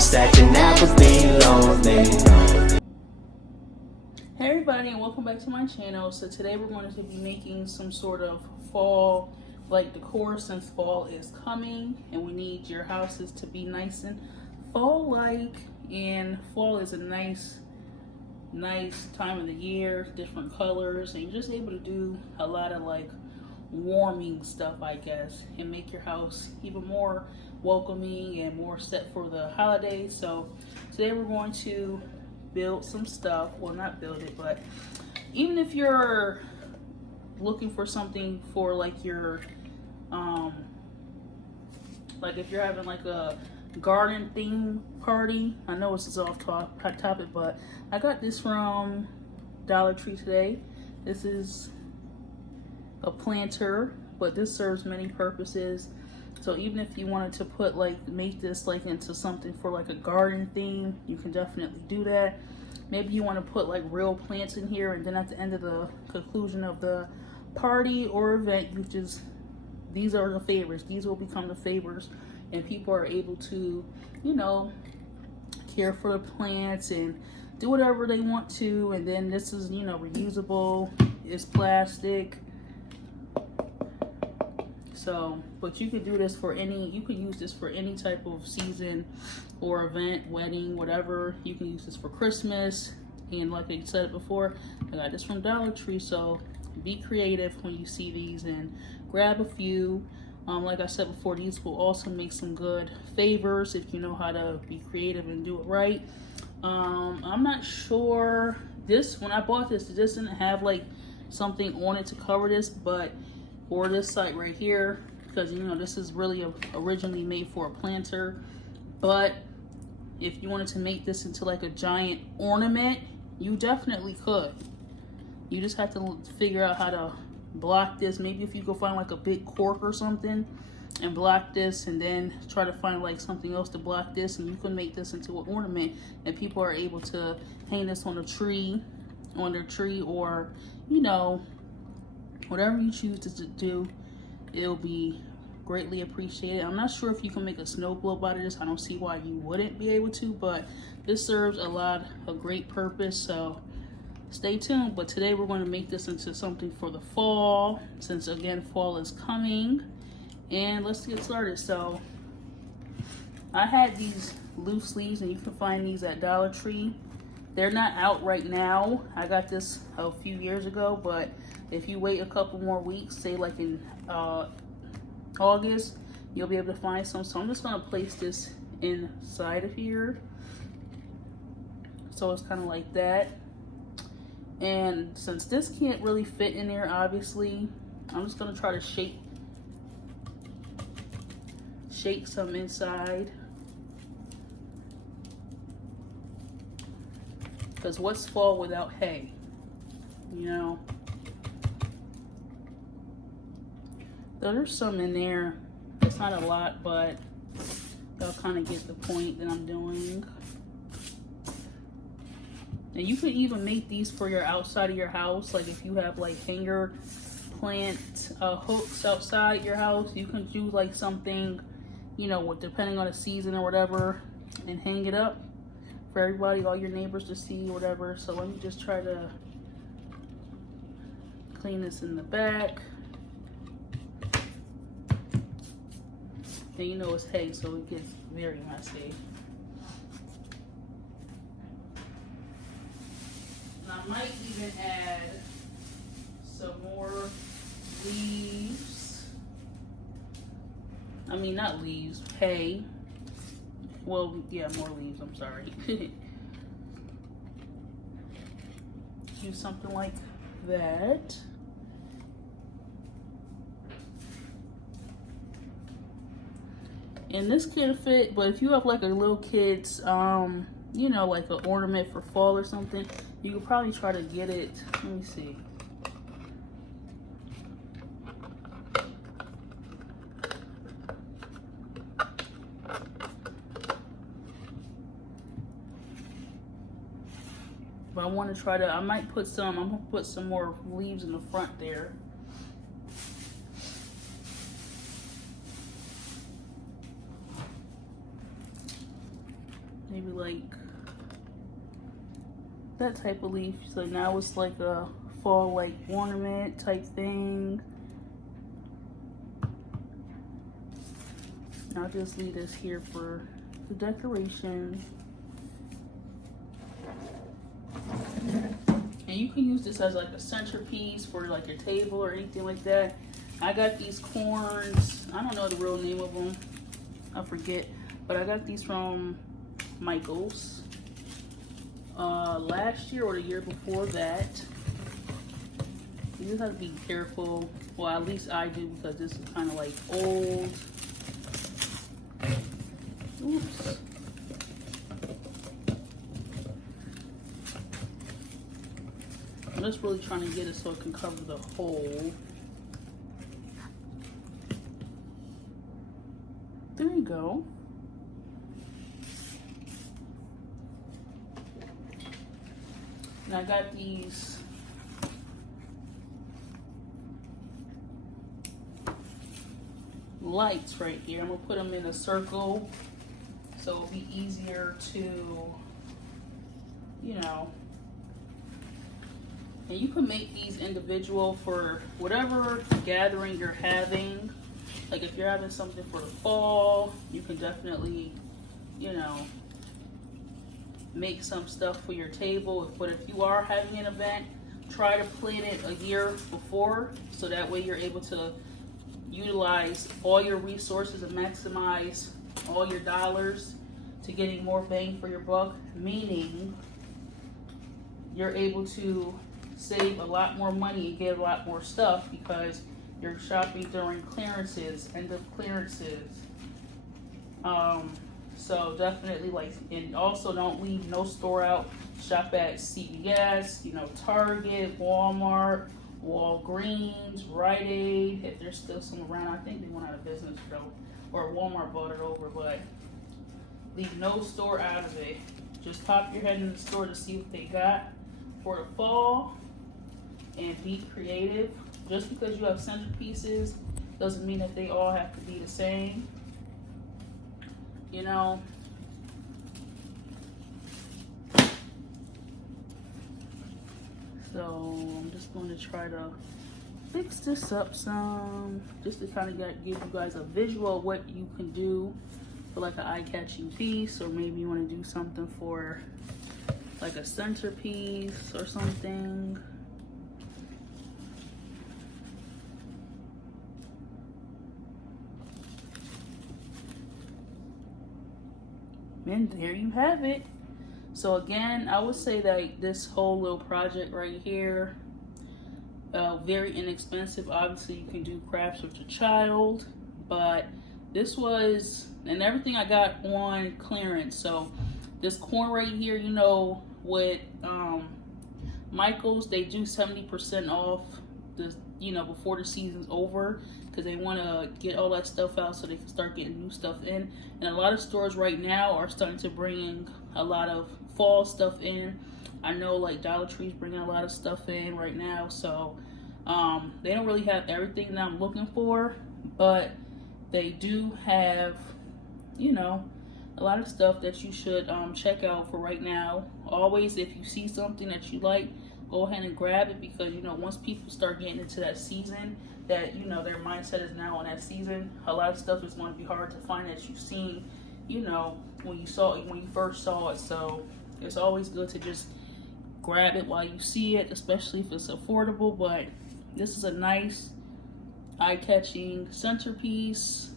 just that you never be lonely. Hey everybody, and welcome back to my channel. So today we're going to be making some sort of fall like decor, since fall is coming and we need your houses to be nice and fall like. And fall is a nice time of the year, different colors, and you're just able to do a lot of like warming stuff, I guess, and make your house even more welcoming and more set for the holidays. So today we're going to build some stuff. Well, not build it, but even if you're looking for something for like your like if you're having like a garden theme party. I know this is off topic, but I got this from Dollar Tree today. This is a planter, but this serves many purposes. So even if you wanted to put like make this like into something for like a garden theme, you can definitely do that. Maybe you want to put like real plants in here, and then at the end of the conclusion of the party or event, you just, these are the favors. These will become the favors, and people are able to, you know, care for the plants and do whatever they want to. And then this is, you know, reusable. It's plastic. So, but you could do this for any, you could use this for any type of season or event, wedding, whatever. You can use this for Christmas. And like I said before, I got this from Dollar Tree. So be creative when you see these and grab a few. Like I said before, these will also make some good favors if you know how to be creative and do it right. I'm not sure, this, when I bought this, it just didn't have like something on it to cover this, but or this site right here, because you know this is really originally made for a planter. But if you wanted to make this into like a giant ornament, you definitely could. You just have to figure out how to block this. Maybe if you go find like a big cork or something and block this, and then try to find like something else to block this, and you can make this into an ornament, and people are able to hang this on a tree, on their tree, or you know, whatever you choose to do, it'll be greatly appreciated. I'm not sure if you can make a snow globe out of this. I don't see why you wouldn't be able to, but this serves a great purpose. So stay tuned. But today we're going to make this into something for the fall, since again fall is coming. And let's get started. So I had these loose leaves, and you can find these at Dollar Tree. They're not out right now. I got this a few years ago, but if you wait a couple more weeks, say like in August, you'll be able to find some. So I'm just gonna place this inside of here. So it's kind of like that. And since this can't really fit in there, obviously, I'm just gonna try to shake some inside. Because what's fall without hay, you know? So there's some in there. It's not a lot, but y'all kind of get the point that I'm doing. And you could even make these for your outside of your house. Like if you have like hanger plant hooks outside your house, you can do like something, you know, depending on the season or whatever, and hang it up for everybody, all your neighbors to see, whatever. So let me just try to clean this in the back. And you know it's hay, so it gets very messy. And I might even add some more leaves. I mean, not leaves, hay. Well, yeah, more leaves, I'm sorry. Do something like that. And this can fit, but if you have like a little kid's, you know, like an ornament for fall or something, you could probably try to get it. Let me see. But I want to try to, I might put some, I'm going to put some more leaves in the front there. like that type of leaf. So now it's like a fall like ornament type thing. I'll just leave this here for the decoration. And you can use this as like a centerpiece for like your table or anything like that. I got these corns. I don't know the real name of them. I forget. But I got these from Michael's last year or the year before that. You just have to be careful. Well, at least I do, because this is kind of like old. Oops. I'm just really trying to get it so it can cover the whole. There you go. And I got these lights right here. I'm gonna put them in a circle so it'll be easier to, you know. And you can make these individual for whatever gathering you're having. Like if you're having something for the fall, you can definitely, you know, make some stuff for your table. But if you are having an event, try to plan it a year before, so that way you're able to utilize all your resources and maximize all your dollars to getting more bang for your buck, meaning you're able to save a lot more money and get a lot more stuff because you're shopping during clearances, end of clearances. So definitely, like, and also don't leave no store out. Shop at CVS, you know, Target, Walmart, Walgreens, Rite Aid, if there's still some around. I think they went out of business though, or Walmart bought it over, but leave no store out of it. Just pop your head in the store to see what they got for the fall and be creative. Just because you have centerpieces doesn't mean that they all have to be the same. You know, so I'm just going to try to fix this up some, just to kind of give you guys a visual of what you can do for like an eye-catching piece, or maybe you want to do something for like a centerpiece or something. And there you have it. So again, I would say that this whole little project right here, very inexpensive. Obviously you can do crafts with your child, but this was, and everything I got on clearance. So this corn right here, you know, with Michael's, they do 70% off the, you know, before the season's over, because they want to get all that stuff out so they can start getting new stuff in. And a lot of stores right now are starting to bring a lot of fall stuff in. I know like Dollar Tree's bringing a lot of stuff in right now, so they don't really have everything that I'm looking for, but they do have, you know, a lot of stuff that you should check out for right now. Always, if you see something that you like, go ahead and grab it, because, you know, once people start getting into that season, that, you know, their mindset is now on that season, a lot of stuff is going to be hard to find that you've seen, you know, when you first saw it. So it's always good to just grab it while you see it, especially if it's affordable. But this is a nice eye-catching centerpiece.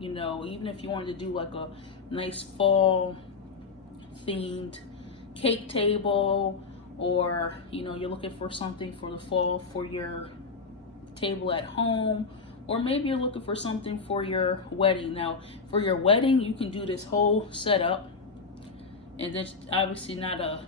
You know, even if you wanted to do like a nice fall themed cake table, or, you know, you're looking for something for the fall for your table at home, or maybe you're looking for something for your wedding. Now for your wedding, you can do this whole setup, and then obviously not a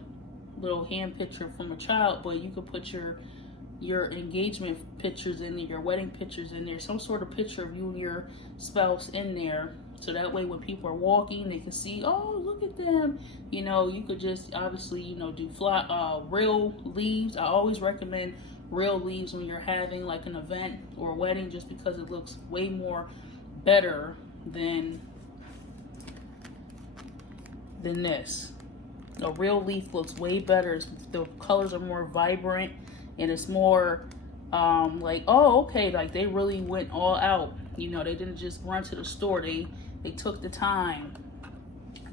little hand picture from a child, but you could put your engagement pictures in there, your wedding pictures in there, some sort of picture of you and your spouse in there, so that way when people are walking, they can see, oh, look at them. You know, you could just obviously, you know, do real leaves. I always recommend real leaves when you're having like an event or a wedding, just because it looks way more better than this. A real leaf looks way better. The colors are more vibrant, and it's more like, oh, okay, like they really went all out. You know, they didn't just run to the store. They took the time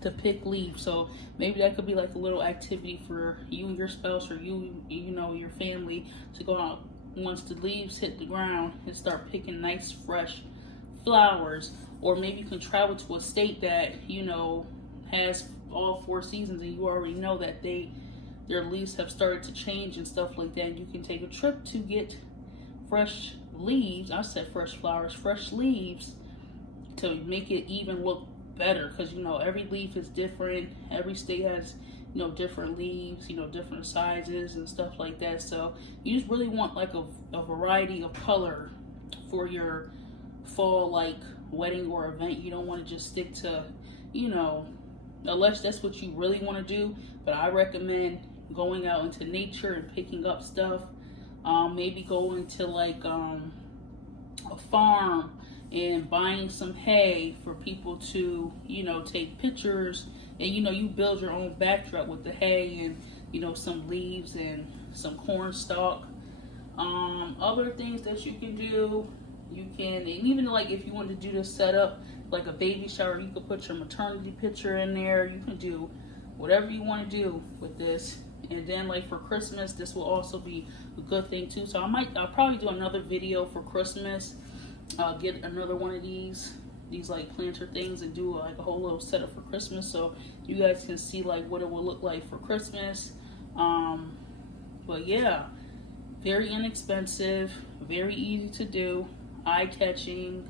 to pick leaves. So maybe that could be like a little activity for you and your spouse, or you know, your family, to go out once the leaves hit the ground and start picking nice fresh flowers. Or maybe you can travel to a state that, you know, has all 4 seasons, and you already know that their leaves have started to change and stuff like that. You can take a trip to get fresh leaves. I said fresh flowers, fresh leaves, to make it even look better, because you know, every leaf is different. Every state has, you know, different leaves, you know, different sizes and stuff like that. So you just really want like a variety of color for your fall like wedding or event. You don't want to just stick to, you know, unless that's what you really want to do. But I recommend going out into nature and picking up stuff. Maybe going to like a farm and buying some hay for people to, you know, take pictures. And you know, you build your own backdrop with the hay and, you know, some leaves and some corn stalk. Other things that you can do, you can, and even like if you want to do this setup like a baby shower, you could put your maternity picture in there. You can do whatever you want to do with this. And then like for Christmas, this will also be a good thing too. So I'll probably do another video for Christmas. I'll get another one of these like planter things and do like a whole little setup for Christmas, so you guys can see like what it will look like for Christmas. But yeah, very inexpensive, very easy to do, eye-catching.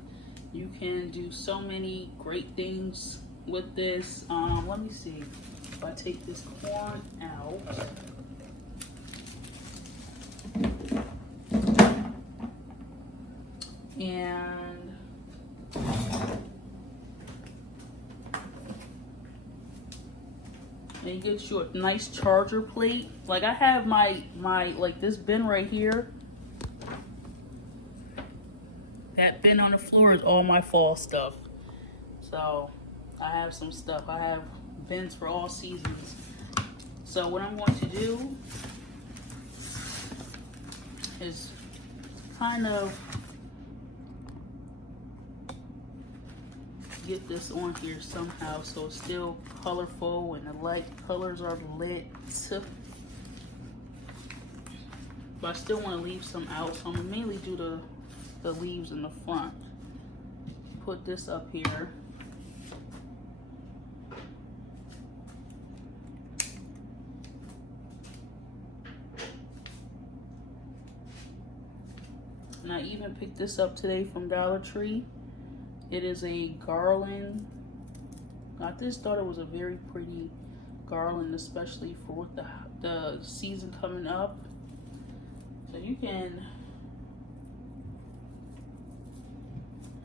You can do so many great things with this. Let me see if I take this corn out. And you get you a nice charger plate. Like I have my like this bin right here. That bin on the floor is all my fall stuff. So I have some stuff. I have bins for all seasons. So what I'm going to do is kind of get this on here somehow so it's still colorful and the light colors are lit. But I still want to leave some out, so I'm gonna mainly do the leaves in the front. Put this up here. And I even picked this up today from Dollar Tree. It is a garland. I just thought it was a very pretty garland, especially for the season coming up. So you can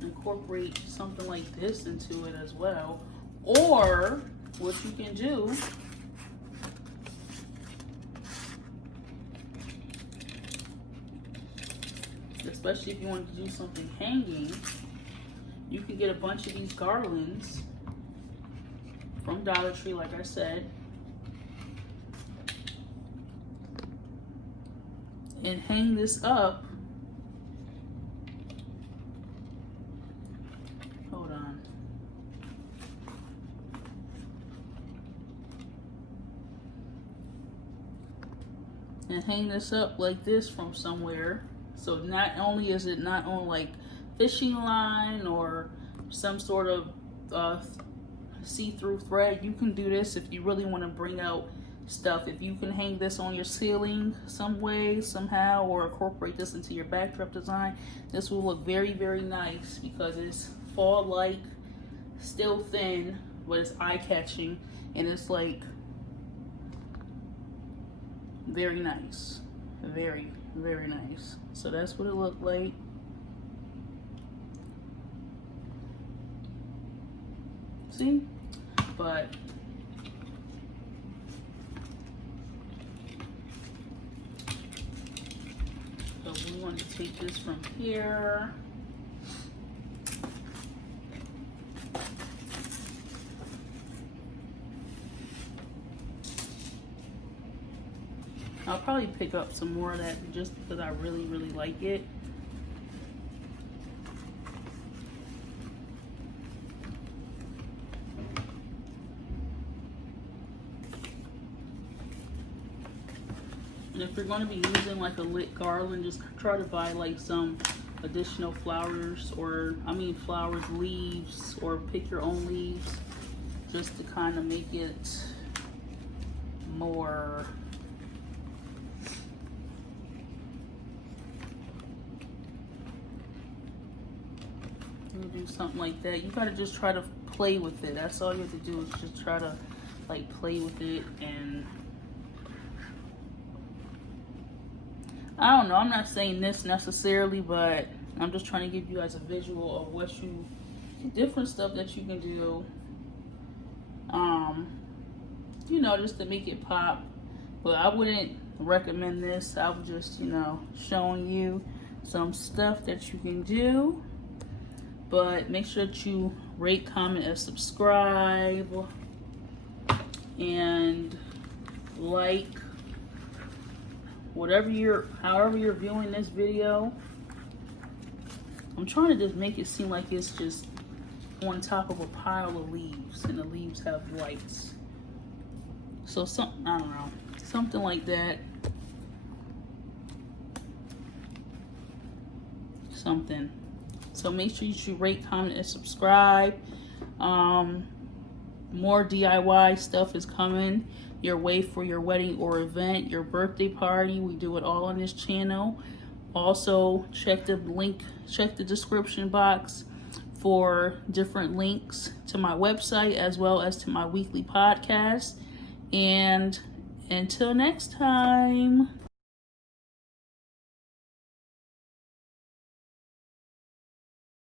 incorporate something like this into it as well. Or what you can do, especially if you want to do something hanging, you can get a bunch of these garlands from Dollar Tree, like I said, and hang this up. Hold on. And hang this up like this from somewhere. So not only is it not on like fishing line or some sort of see-through thread, you can do this if you really want to bring out stuff. If you can hang this on your ceiling some way, somehow, or incorporate this into your backdrop design, this will look very, very nice because it's fall-like, still thin, but it's eye-catching, and it's like very nice. Very, very nice. So that's what it looked like. See? But so we want to take this from here. I'll probably pick up some more of that just because I really, really like it. And if you're going to be using like a lit garland, just try to buy like some additional flowers, or flowers, leaves, or pick your own leaves, just to kind of make it more do something like that. You gotta just try to play with it. That's all you have to do, is just try to like play with it. And I don't know, I'm not saying this necessarily, but I'm just trying to give you guys a visual of different stuff that you can do, you know, just to make it pop. But I wouldn't recommend this. I was just, you know, showing you some stuff that you can do. But make sure that you rate, comment, and subscribe, and like however you're viewing this video. I'm trying to just make it seem like it's just on top of a pile of leaves, and the leaves have lights. So I don't know, something like that. Something. So make sure you rate, comment, and subscribe. More DIY stuff is coming your way for your wedding or event, your birthday party. We do it all on this channel. Also, check the description box for different links to my website as well as to my weekly podcast. And until next time.